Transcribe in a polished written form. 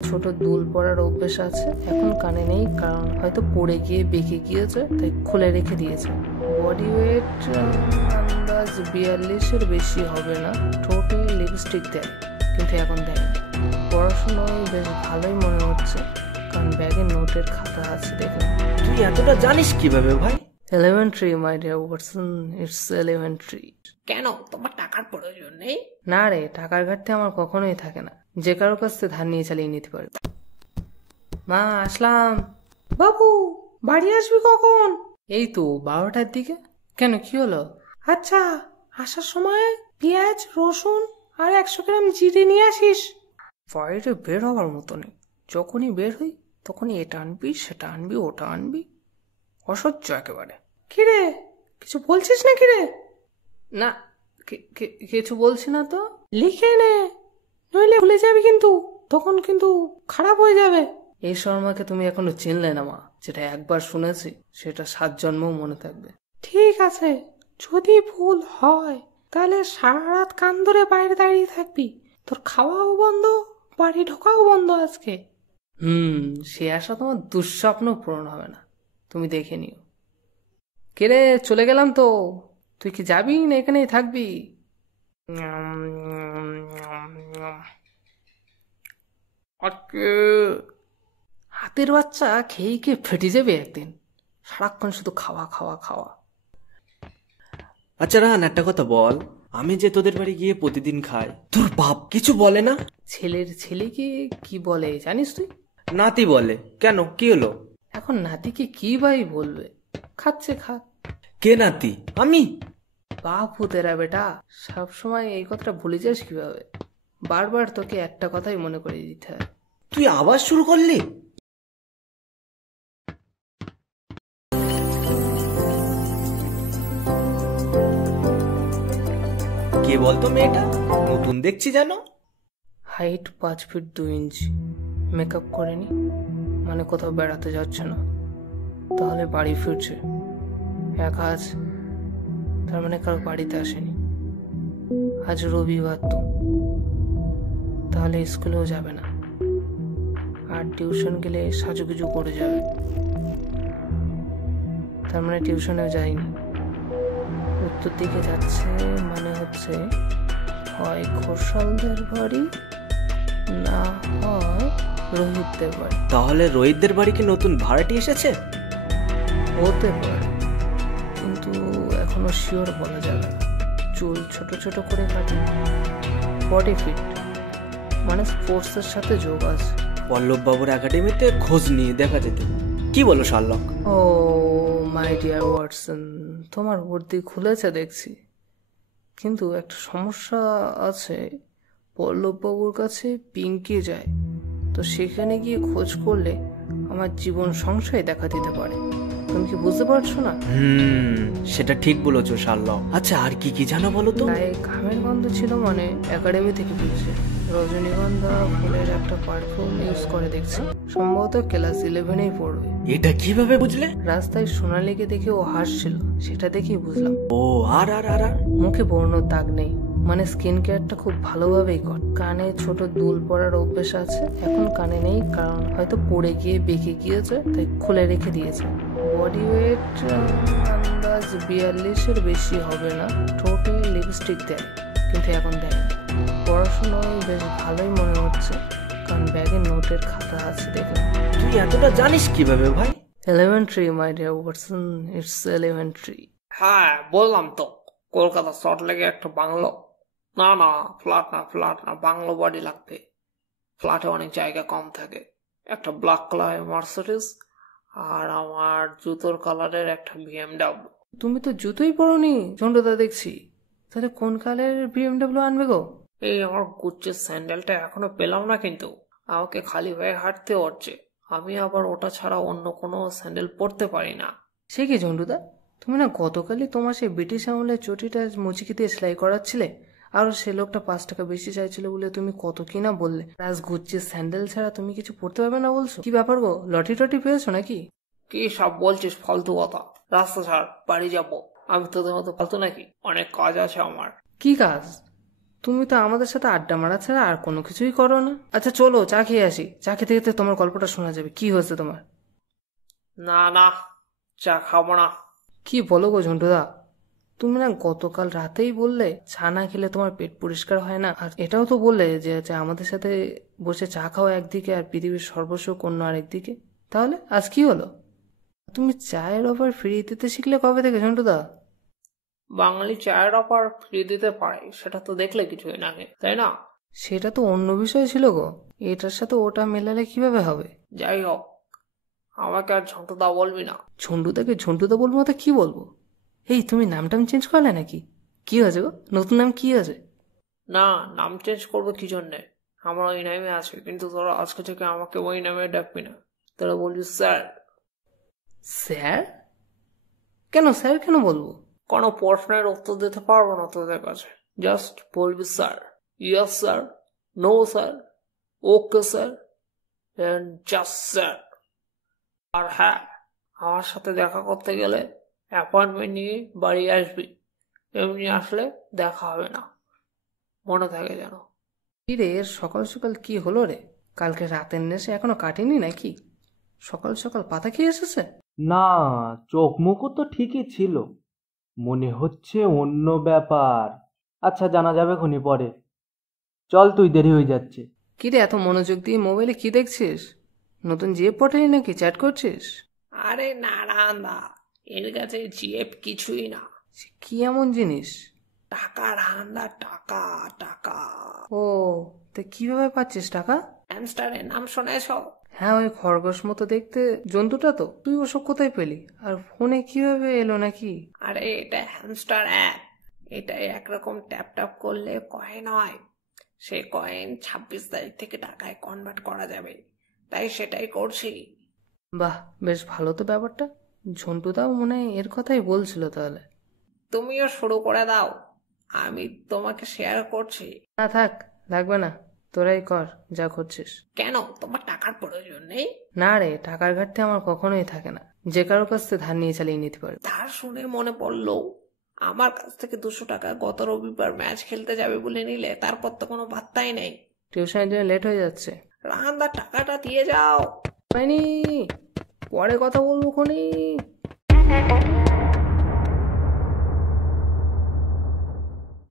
ছোট দুল পরার অভ্যেস আছে, এখন কানে নেই কারণ হয়তো পড়ে গিয়ে বেঁকে গিয়েছে, তাই খুলে রেখে দিয়েছে। বডি ওয়েট আন্দাজ 42-এর বেশি হবে না। ঠোঁটে লিপস্টিক দেয়, কিন্তু এখন দেয় না। পড়াশোনায় বেশ ভালোই মনে হচ্ছে, কারণ ব্যাগে নোটের খাতা আছে দেখলাম। তুই এতটা জানিস কিভাবে ভাই? Elementary my dear Watson, it's elementary. কেন, তোমার টাকার প্রয়োজন নেই? না রে, টাকার ঘাটতি আমার কখনোই থাকে না, যে কারোর কাছ থেকে ধার নিয়ে চালিয়ে নিতে পারে। মা, আসলাম। বাবু, বাড়ি আসবি কখন? এই তো 12টার দিকে। কেন, কি হলো? আচ্ছা, আসার সময় পেঁয়াজ, রসুন আর 100 গ্রাম জিরে নিয়ে আসিস। বাইরে বের হওয়ার মতো নেই, যখনই বের হই তখনই এটা আনবি, সেটা আনবি, ওটা আনবি। অসহ্য একেবারে। কিরে, কিছু বলছিস না? কিরে? না, কিছু বলছি না তো। লিখে নে, নইলে ভুলে যাবি কিন্তু, তখন কিন্তু খারাপ হয়ে যাবে। এই শর্মাকে তুমি এখনো চিনলে না মা, যেটা একবার শুনেছি সেটা 7 জন্মও মনে থাকবে। ঠিক আছে, যদি ভুল হয় তাহলে সারা রাত কান ধরে বাইরে দাঁড়িয়ে থাকবি। তোর খাওয়াও বন্ধ, বাড়ি ঢোকাও বন্ধ আজকে। সে আশা তোমার দুঃস্বপ্ন পূরণ হবে না, তুমি দেখে নিও। কেরে, চলে গেলাম তো, তুই কি যাবি না এখানেই থাকবি? হাতের বাচ্চা খেয়ে খেয়ে ফেটে যাবে একদিন, সারাক্ষণ শুধু খাওয়া খাওয়া খাওয়া। আচ্ছা রাহান, একটা কথা বল, আমি যে তোদের বাড়ি গিয়ে প্রতিদিন খাই, তোর বাপ কিছু বলে না? ছেলের ছেলেকে কি বলে জানিস তুই? নাতি বলে। কেন, কি হলো? এখন নাতিকে কি ভাই বলবে, খাচ্ছে খাক। কে নাতি? আমি? বাপু তেরা বেটা, সবসময় এই কথাটা ভুলে যাস কিভাবে? বারবার তোকে একটা কথাই মনে করিয়ে দিতে হয়। তুই আবার শুরু করলি? কে বলতো মেয়েটা? নতুন দেখছি যেন। হাইট 5 ফিট 2 ইঞ্চি, মেকআপ করেনি, মানে কোথাও বেড়াতে যাচ্ছে না, তাহলে বাড়ি ফিরছে, একা আছে, তার মানে কারো বাড়িতে আসেনি। আজ রবিবার তো, তাহলে স্কুলেও যাবে না, আর টিউশন গেলে সাজুগুজু করে যাবে, তার মানে টিউশনেও যায়নি। উত্তর দিকে যাচ্ছে মানে হচ্ছে হয় ঘোষালদের বাড়ি, না হয় রোহিতদের বাড়ি। তাহলে রোহিতদের বাড়ি কি নতুন ভাড়াটি এসেছে? হতে পারে, কিন্তু এখনো শিওর বলা যাবে না। চুল ছোট ছোট করে কাটি, বডি ফিট, মানে স্পোর্টসের সাথে যোগ আছে। পল্লব বাবুর একাডেমিতে খোঁজ নিয়ে দেখা যেত। কি বলো Sherlock? Oh my dear Watson, তোমার বুদ্ধি খুলেছে দেখছি, কিন্তু একটা সমস্যা আছে। পল্লববাবুর কাছে পিঙ্কি যায়, তো সেখানে গিয়ে খোঁজ করলে আমার জীবন সংশয় দেখা দিতে পারে। তুমি কি বুঝতে পারছো না? সেটা ঠিক বলেছো শার্লক। আচ্ছা, আর কি কি জানো বলো তো? গায়ে ঘামের গন্ধ ছিল, মানে একাডেমি থেকে ফিরছে। রজনীগন্ধা ফুলের একটা পারফিউম ইউজ করে দেখছি, সম্ভবত ক্লাস 11-এই পড়বে। এটা কিভাবে বুঝলে? রাস্তায় সোনালীকে দেখে ও হাসছিল, সেটা দেখেই বুঝলাম। ও, আর আর আর আর? মুখে বর্ণ দাগ নেই, মানে স্কিন কেয়ারটা খুব ভালোভাবেই কর। কানে ছোট দুল পরার অভ্যেস আছে, এখন কানে নেই কারণ হয়তো পড়ে গিয়ে বেঁকে গিয়েছে, তাই খুলে রেখে দিয়েছে। বডি ওয়েট আন্দাজ 42-এর বেশি হবে না। ঠোঁটে লিপস্টিক দেয়, কিন্তু এখন দেয় না। পড়াশোনায় বেশ ভালোই মনে হচ্ছে, কারণ ব্যাগে নোটের খাতা আছে দেখলাম। তুই এতটা জানিস কিভাবে ভাই? Elementary my dear Watson, it's elementary. হ্যাঁ, বললাম তো, কলকাতা শর্ট লেগে একটা বাংলো। না না, ফ্ল্যাট না, বাংলো বাড়ি লাগবে। ফ্ল্যাটে অনেক জায়গা কম থাকে। একটা ব্ল্যাক কালারের মার্সিডিজ, আর আমার জুতোর কালারের একটা বিএমডাব্লিউ। তুমি তো জুতোই পরোনি ঝন্ডুদা দেখছি, তাহলে কোন কালের বিএমডাব্লিউ আনবে গো? এই আমার গুচ্ছের স্যান্ডেলটা এখনো পেলাম না, কিন্তু আমাকে খালি পায়ে হাঁটতে হচ্ছে। আমি আবার ওটা ছাড়া অন্য কোনো স্যান্ডেল পরতে পারি না। সে কি ঝন্ডুদা, তুমি না গতকালই তোমার সেই ব্রিটিশ আমলের চটিটা মুচিকি দিয়ে সেলাই করাচ্ছিলে, আর সে লোকটা 5 টাকা বেশি চাইছিল বলে তুমি কত কি না বললে। আজ গুচ্ছির স্যান্ডেল ছাড়া তুমি কিছু পরতে পারবে না বলছো? কি ব্যাপার গো, লটি টটি পেয়েছো নাকি? কি সব বলছিস ফালতু কথা? রাস্তা ছাড়, বাড়ি যাবো। আমি তোদের মতো ফালতু নাকি? অনেক কাজ আছে আমার। কি কাজ? তুমি তো আমাদের সাথে আড্ডা মারা ছাড়া আর কোনো কিছুই করো না। আচ্ছা চলো চা খেয়ে আসি, চা খেতে খেতে তোমার গল্পটা শোনা যাবে। কি হয়েছে তোমার? না না, চা খাবো না। কি বলো গো ঝন্টুদা, তুমি না গতকাল রাতেই বললে চা না খেলে তোমার পেট পরিষ্কার হয় না, আর এটাও তো বললে যে আমাদের সাথে বসে চা খাওয়া একদিকে আর পৃথিবীর সর্বসুখ অন্য আরেকদিকে। তাহলে আজ কি হলো? তুমি চায়ের অফার ফিরিয়ে দিতে শিখলে কবে থেকে ঝন্টুদা? বাঙালি চায়ের অফার ফ্রি দিতে পারে সেটা তো দেখলে কিছুদিন আগে, তাই না? সেটা তো অন্য বিষয় ছিল গো, এটার সাথে ওটা মেলালে কিভাবে হবে? যাই হোক, আমাকে আর ঝন্টুদা বলবি না। ঝন্টুদাকে ঝন্টুদা বলবো না তো কি বলবো? এই তুমি নামটাম চেঞ্জ করলে নাকি? কি হয়েছে গো, নতুন নাম কি হয়েছে? না, নাম চেঞ্জ করবো কি জন্যে? আমার ওই নামে আছে, কিন্তু তোরা আজকে থেকে আমাকে ওই নামে ডাকবি না, তোরা বলবি স্যার। স্যার? কেন স্যার কেন বলবো? কোনো প্রশ্নের উত্তর দিতে পারবো না তোদের কাছে, জাস্ট বলবি sir, yes sir, no sir, okay sir, and just sir. আর হ্যাঁ, আমার সাথে দেখা করতে গেলে অ্যাপয়েন্টমেন্ট নিয়ে বাড়ি আসবি, এমনি আসলে দেখা হবে না, মনে থাকে যেন। কি রে, এর সকাল সকাল কি হলো রে? কালকে রাতের নেশে এখনো কাটেনি নাকি? সকাল সকাল পাতা খেয়ে এসেছে? না, চোখ মুখও তো ঠিকই ছিল, মনে হচ্ছে অন্য ব্যাপার। আচ্ছা, জানা যাবে খনি পরে। চল, তুই দেরি হয়ে যাচ্ছে। কি রে, এত মনোযোগ দিয়ে মোবাইলে কি দেখছিস? নতুন জিএফ পটাই নাকি চ্যাট করছিস? আরে নারায়ণ দা, এর কাছে জিএফ কিছুই না, সে কি এমন জিনিস? টাকা রান্দা, টাকা টাকা। ও, তা কিভাবে পাচ্ছিস টাকা? হ্যামস্টারের নাম শুনেছ? হ্যাঁ, ওই খরগোশ মতো দেখতে জন্তুটা তো। তুই ওসব কোথায় পেলি? আর ফোনে কিভাবে এলো নাকি? আরে এটা হ্যামস্টার অ্যাপ, এটা একরকম ট্যাপ ট্যাপ করলে কয়েন হয়, সেই কয়েন 26 তারিখ থেকে টাকায় কনভার্ট করা যাবে, তাই সেটাই করছি। বাহ, বেশ ভালো তো ব্যাপারটা। ঝন্টুদাও মনে হয় এর কথাই বলছিল তাহলে। তুমিও শুরু করে দাও, আমি তোমাকে শেয়ার করছি। না থাক, লাগবে না, তোরাই কর যা করছিস। কেন, তোমার টাকার প্রয়োজন নেই? না রে, টাকার ঘাটতি আমার কখনোই থাকে না, যে কারোর কাছ থেকে ধার নিয়ে চালিয়ে নিতে পারবে। তার শুনে মনে পড়লো, আমার কাছ থেকে 200 টাকা গত রবিবার ম্যাচ খেলতে যাবে বলে নিলে, তারপর তো কোনো পাত্তাই নেই। টিউশনের জন্য লেট হয়ে যাচ্ছে। রান্দা, টাকাটা দিয়ে যাও। হয়নি, পরে কথা বলবো খনি।